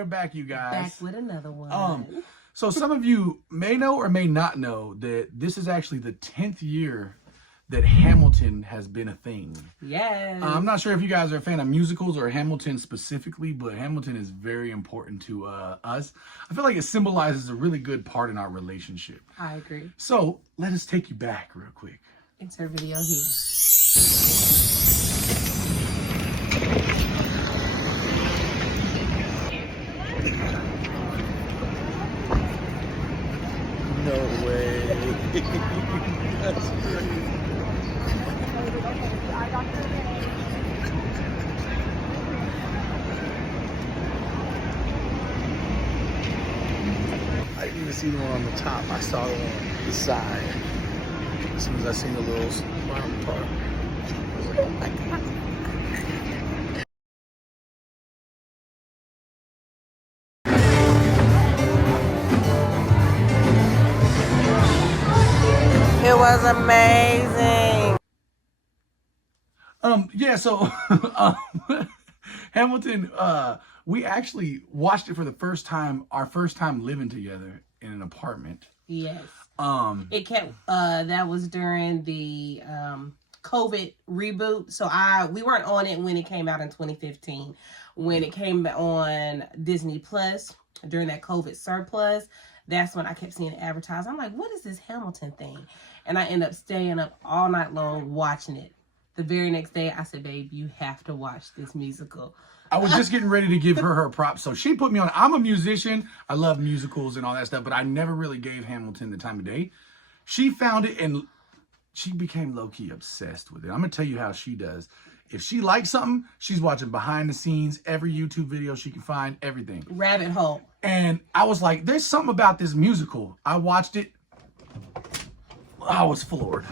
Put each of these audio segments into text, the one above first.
we're back, you guys. Back with another one. So some of you may know or may not know that this is actually the 10th year that Hamilton has been a thing. Yes. I'm not sure if you guys are a fan of musicals or Hamilton specifically, but Hamilton is very important to us. I feel like it symbolizes a really good part in our relationship. I agree. So let us take you back real quick. Insert video here. No way. That's crazy. I didn't even see the one on the top. I saw the one on the side. As soon as I seen the little bottom part, I was like, oh my God. It was amazing. Yeah, so Hamilton, we actually watched it for the first time, our first time living together in an apartment. Yes. It kept that was during the COVID reboot. So we weren't on it when it came out in 2015. When it came on Disney Plus during that COVID surplus, that's when I kept seeing it advertised. I'm like, what is this Hamilton thing? And I end up staying up all night long watching it. The very next day, I said, babe, you have to watch this musical. I was just getting ready to give her props. So she put me on. I'm a musician. I love musicals and all that stuff, but I never really gave Hamilton the time of day. She found it and she became low-key obsessed with it. I'm going to tell you how she does. If she likes something, she's watching behind the scenes, every YouTube video she can find, everything. Rabbit hole. And I was like, there's something about this musical. I watched it. I was floored.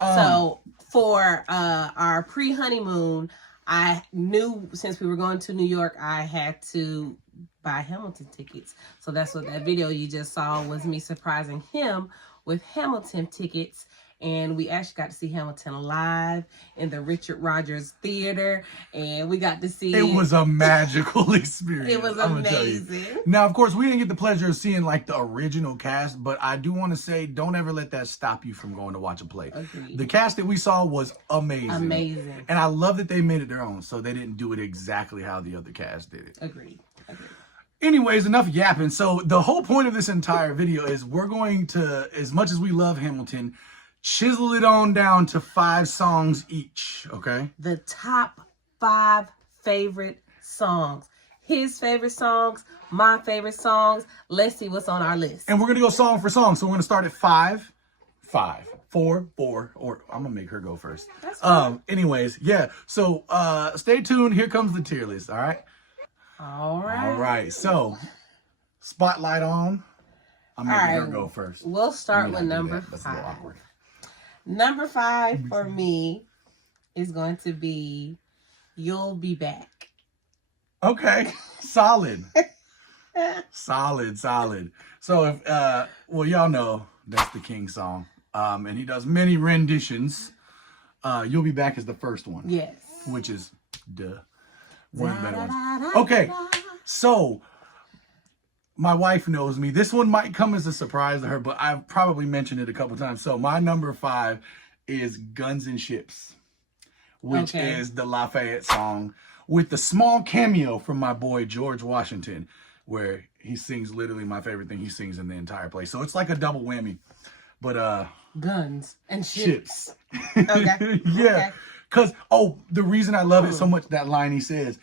So for our pre-honeymoon, I knew since we were going to New York, I had to buy Hamilton tickets. So that's what that video you just saw was, me surprising him with Hamilton tickets. And we actually got to see Hamilton live in the Richard Rogers Theater. And we got to see... It was a magical experience. It was amazing. Now, of course, we didn't get the pleasure of seeing like the original cast, but I do want to say, don't ever let that stop you from going to watch a play. Agreed. The cast that we saw was amazing. Amazing. And I love that they made it their own, so they didn't do it exactly how the other cast did it. Agreed. Agreed. Anyways, enough yapping. So the whole point of this entire video is we're going to, as much as we love Hamilton, chisel it on down to 5 songs each, okay? The top 5 favorite songs. His favorite songs, my favorite songs. Let's see what's on our list. And we're going to go song for song. So we're going to start at 5, 4, or I'm going to make her go first. That's fine. Anyways, yeah. So stay tuned. Here comes the tier list, all right? All right. All right. So spotlight on. I'm making her go first. We'll start with number That's a little 5. awkward. Number 5 for me is going to be You'll Be Back. Okay. Solid. Solid. So if well, y'all know that's the King song. And he does many renditions. You'll Be Back is the first one. Yes. Which is one of the better ones. Okay. So my wife knows me. This one might come as a surprise to her, but I've probably mentioned it a couple times. So my number 5 is Guns and Ships, which is the Lafayette song with the small cameo from my boy George Washington, where he sings literally my favorite thing he sings in the entire play. So it's like a double whammy. But Guns and Ships. Okay. Yeah. Because, the reason I love it so much, that line he said,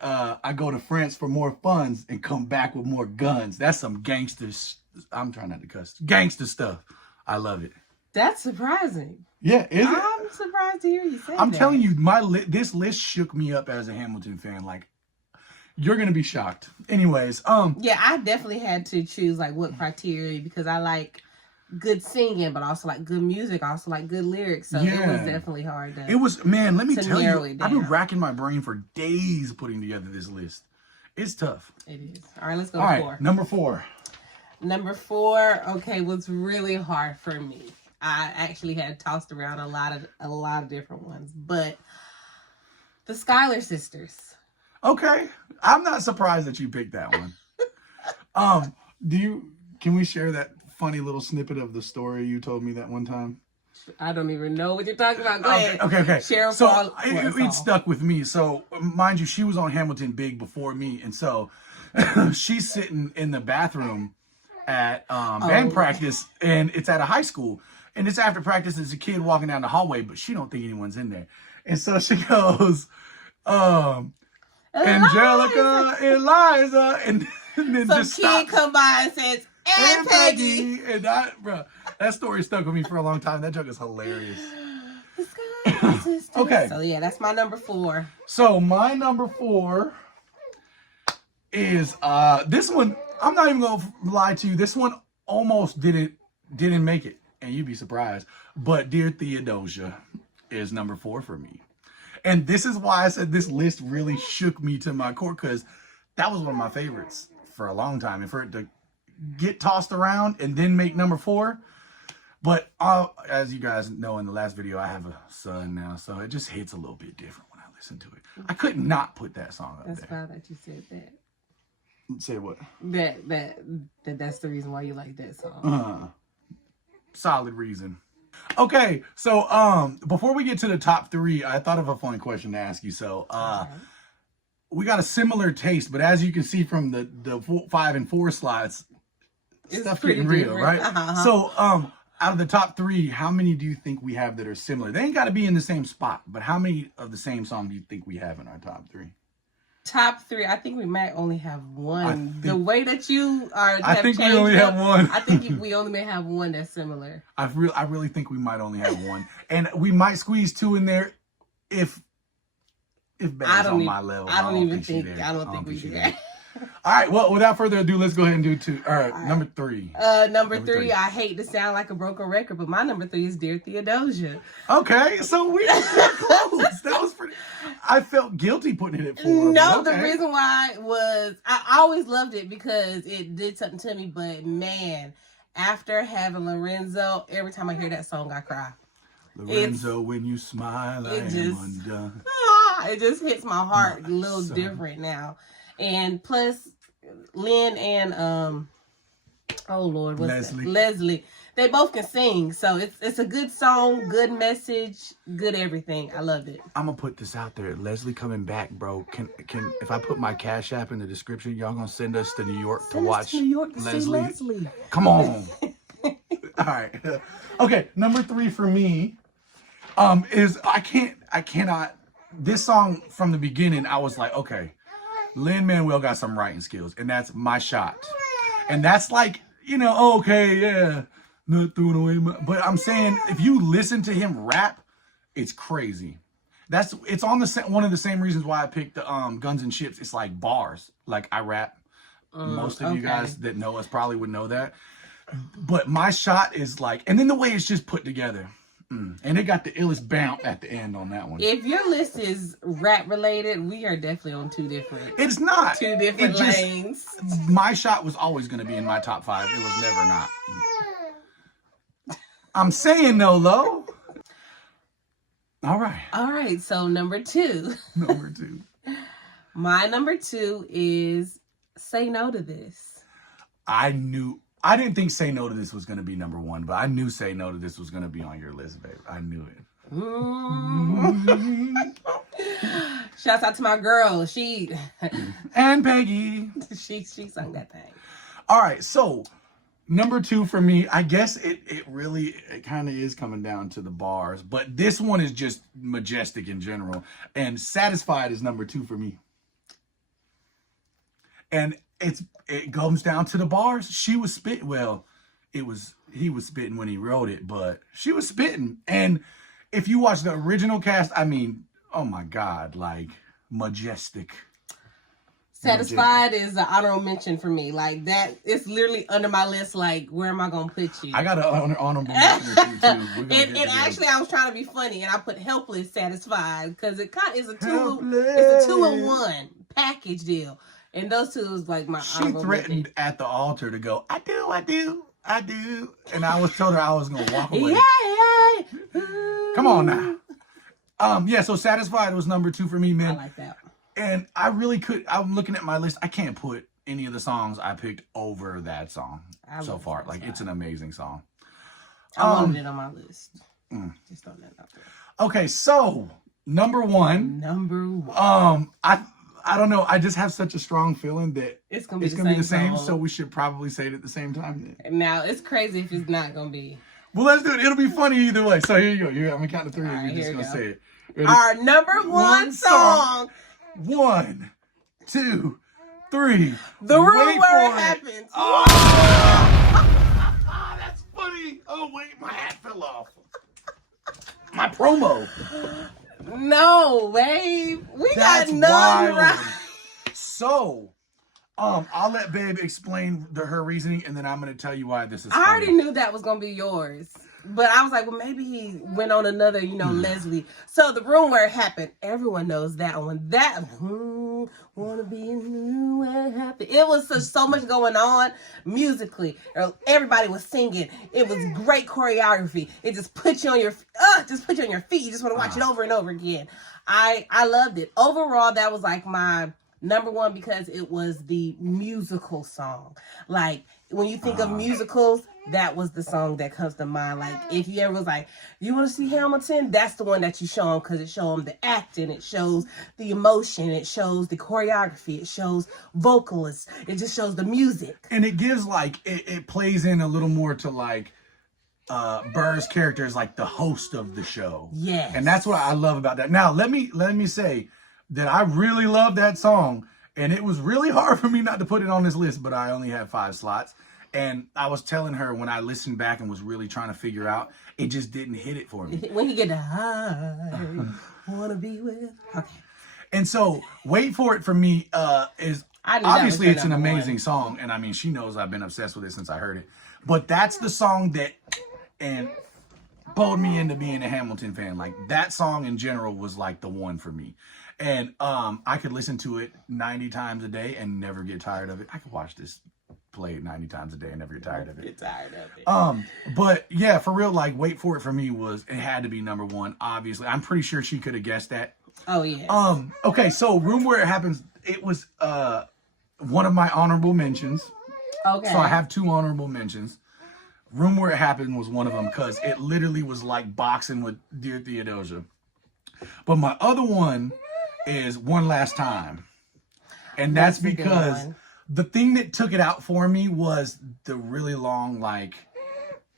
I go to France for more funds and come back with more guns. That's some gangsters. I'm trying not to cuss. Gangster stuff. I love it. That's surprising. Yeah, is it? I'm surprised to hear you say that. I'm telling you, this list shook me up as a Hamilton fan. Like, you're going to be shocked. Anyways, yeah, I definitely had to choose like what criteria, because I like good singing, but also like good music, also like good lyrics. So it was definitely hard to. It was, man, let me tell you, I've been down. racking my brain for days putting together this list. It's tough. It is. All right, let's go All to right, 4. number 4. Number 4, okay, was really hard for me. I actually had tossed around a lot of different ones, but the Schuyler Sisters. Okay. I'm not surprised that you picked that one. Can we share that funny little snippet of the story you told me that one time? I don't even know what you're talking about. Go ahead. Okay. Share So it stuck with me. So mind you, she was on Hamilton Big before me. And so she's sitting in the bathroom at band practice, and it's at a high school. And it's after practice, there's a kid walking down the hallway, but she don't think anyone's in there. And so she goes, Angelica, Eliza, and then some just kid stops. come by and says, and Peggy. And that story stuck with me for a long time. That joke is hilarious. Okay. So yeah, that's my number 4. So my number 4 is this one. I'm not even gonna lie to you. This one almost didn't make it, and you'd be surprised. But Dear Theodosia is number 4 for me. And this is why I said this list really shook me to my core, because that was one of my favorites for a long time. And for it to get tossed around and then make number 4. But as you guys know in the last video, I have a son now, so it just hits a little bit different when I listen to it. I could not put that song up That's there. proud that you said that. Say what? That's the reason why you like that song. Solid reason. Okay, so before we get to the top 3, I thought of a fun question to ask you. So we got a similar taste, but as you can see from the 5 and 4 slides, It's stuff pretty getting real, different. right? Uh-huh. So out of the top 3, how many do you think we have that are similar? They ain't got to be in the same spot, but how many of the same song do you think we have in our top 3? Top 3, I think we might only have one. The way that you are, I think we only have one. I think we only may have one that's similar. I really think we might only have one, and we might squeeze 2 in there if Betty's on my level. I don't think we do that. All right, well, without further ado, let's go ahead and do 2. All right, number 3. Number 3, I hate to sound like a broken record, but my number 3 is Dear Theodosia. Okay, so we were close. That was pretty. I felt guilty putting it at 4. No, okay. The reason why was I always loved it because it did something to me, but man, after having Lorenzo, every time I hear that song, I cry. Lorenzo, when you smile, I am undone. It just hits my heart a little different now. And plus, Lynn and oh Lord, Leslie, they both can sing, so it's a good song, good message, good everything. I love it. I'm gonna put this out there. Leslie coming back, bro. Can if I put my Cash App in the description, y'all gonna send us to New York to watch New York to Leslie? see Leslie. Come on. All right. Okay, number 3 for me is I cannot. This song from the beginning, I was like, okay. Lin-Manuel got some writing skills, and that's My Shot. And that's like, okay, yeah, not throwing away but I'm saying, if you listen to him rap, it's crazy. It's on one of the same reasons why I picked the Guns and Ships. It's like bars. Like I rap. Most of you guys that know us probably would know that. But My Shot is like, and then the way it's just put together. And it got the illest bounce at the end on that one. If your list is rap related, we are definitely on 2 different. It's not 2 different lanes. My Shot was always going to be in my top 5. It was never not. I'm saying no, Lo. All right. So number 2. Number 2. My number 2 is Say No to This. I didn't think Say No to This was going to be number 1, but I knew Say No to This was going to be on your list, babe. I knew it. Shouts out to my girl. She and Peggy. She sung that thing. All right, so number 2 for me, I guess it kind of is coming down to the bars, but this one is just majestic in general. And Satisfied is number 2 for me. And it comes down to the bars. She was spitting. Well, he was spitting when he wrote it, but she was spitting. And if you watch the original cast, I mean, oh my God, like majestic. Satisfied is an honorable mention for me. Like that, it's literally under my list. Like, where am I gonna put you? I got an honorable mention too. And actually, I was trying to be funny, and I put Helpless Satisfied because it kind of is it's a 2-in-1 package deal. And those 2 was like my. She threatened at the altar to go, I do, and I was told her I was gonna walk away. Yeah. Come on now. Yeah. So Satisfied was number 2 for me, man. I like that. And I really could. I'm looking at my list. I can't put any of the songs I picked over that song so far. Like, it's an amazing song. I wanted it on my list. Just throwing that out there. Okay, so number one. I don't know. I just have such a strong feeling that it's gonna be the same. So we should probably say it at the same time. Now it's crazy if it's not gonna be. Well, let's do it. It'll be funny either way. So here you go. I'm gonna count to three, and you're just gonna say it. Ready? Our number one song. 1, 2, 3. The Room Where It Happens. Oh, that's funny. Oh wait, my hat fell off. My promo. No, babe. We That's got none wild. right. So, I'll let Babe explain her reasoning, and then I'm going to tell you why this is I already knew that was going to be yours. But I was like, well, maybe he went on another, Leslie. So The Room Where It Happened. Everyone knows that one. That, wanna be in the room where it happened. It was so much going on musically. Everybody was singing. It was great choreography. It just put you on your feet. You just want to watch it over and over again. I loved it. Overall, that was like my number one because it was the musical song. Like, when you think of musicals, that was the song that comes to mind. Like, if you ever was like, you want to see Hamilton? That's the one that you show them because it shows them the acting, it shows the emotion, it shows the choreography, it shows vocalists, it just shows the music. And it gives, like, it plays in a little more to, like, Burr's character is like the host of the show. Yes. And that's what I love about that. Now, let me say that I really love that song. And it was really hard for me not to put it on this list, but I only had 5 slots. And I was telling her when I listened back and was really trying to figure out, it just didn't hit it for me. When you get the I wanna be with. Okay. And so, Wait For It for me is obviously it's an amazing song. And I mean, she knows I've been obsessed with it since I heard it. But that's the song that pulled me into being a Hamilton fan. Like, that song in general was like the one for me. And I could listen to it 90 times a day and never get tired of it. I could watch this play 90 times a day and never get tired of it. But yeah, for real, like, Wait For It for me it had to be number one, obviously. I'm pretty sure she could have guessed that. Oh, yeah. Okay, so Room Where It Happens, it was one of my honorable mentions. Okay. So I have 2 honorable mentions. Room Where It Happened was one of them because it literally was like boxing with Dear Theodosia. But my other one is One Last Time. And that's because the thing that took it out for me was the really long, like,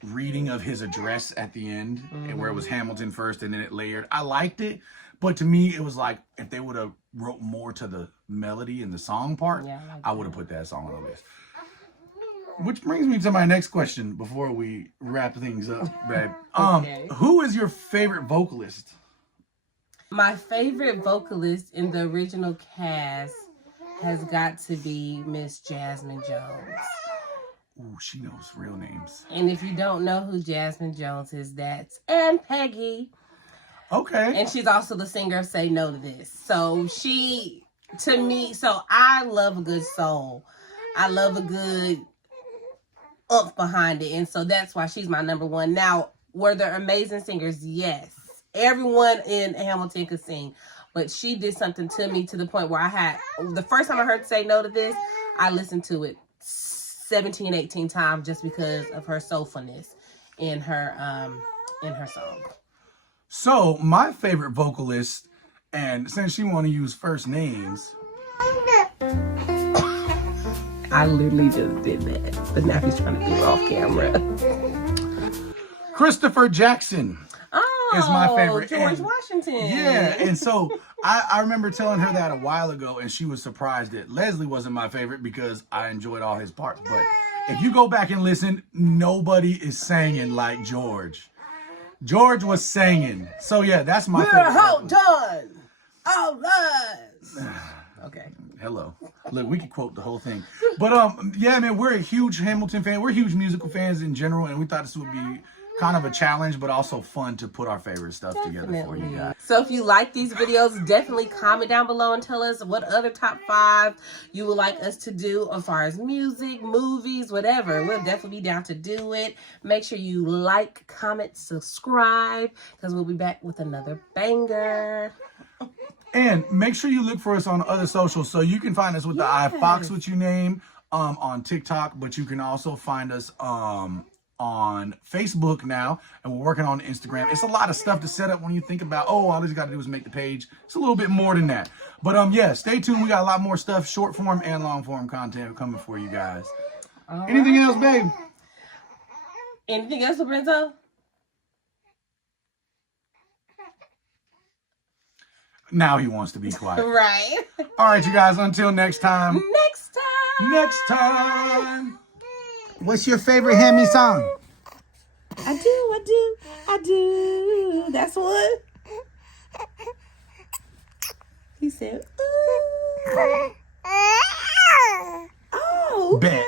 reading of his address at the end, and where it was Hamilton first and then it layered. I liked it, but to me, it was like if they would have wrote more to the melody and the song part, I would have put that song on the list. Which brings me to my next question before we wrap things up, babe. Who is your favorite vocalist? My favorite vocalist in the original cast has got to be Miss Jasmine Jones. Ooh, she knows real names. And if you don't know who Jasmine Jones is, that's Aunt Peggy. Okay. And she's also the singer of Say No to This. So I love a good soul. I love a good oomph behind it. And so that's why she's my number one. Now, were there amazing singers? Yes. Everyone in Hamilton could sing. But she did something to me to the point where the first time I heard Say No to This, I listened to it 17, 18 times just because of her soulfulness in her song. So, my favorite vocalist, and since you want to use first names, I literally just did that, but now he's trying to do it off camera. Christopher Jackson is my favorite. George Washington. Yeah, and so I remember telling her that a while ago, and she was surprised that Leslie wasn't my favorite because I enjoyed all his parts. But if you go back and listen, nobody is singing like George. George was singing. So yeah, that's my favorite. We're outdone. All right. Okay. Hello. Look, we could quote the whole thing. But yeah, man, we're a huge Hamilton fan. We're huge musical fans in general, and we thought this would be kind of a challenge, but also fun to put our favorite stuff together for you guys. So if you like these videos, definitely comment down below and tell us what other top 5 you would like us to do as far as music, movies, whatever. We'll definitely be down to do it. Make sure you like, comment, subscribe, because we'll be back with another banger. And make sure you look for us on other socials. So you can find us with the iFox, which you name, on TikTok, but you can also find us on Facebook now, and we're working on Instagram. It's a lot of stuff to set up when you think about, oh, all you got to do is make the page. It's a little bit more than that. But yeah, stay tuned. We got a lot more stuff, short form and long form content coming for you guys. Anything else, babe? Anything else, Lorenzo? Now he wants to be quiet. Right. All right, you guys, until next time. Next time. Next time. What's your favorite Hemi song? I do. That's what he said. Ooh. Oh, okay. Bet.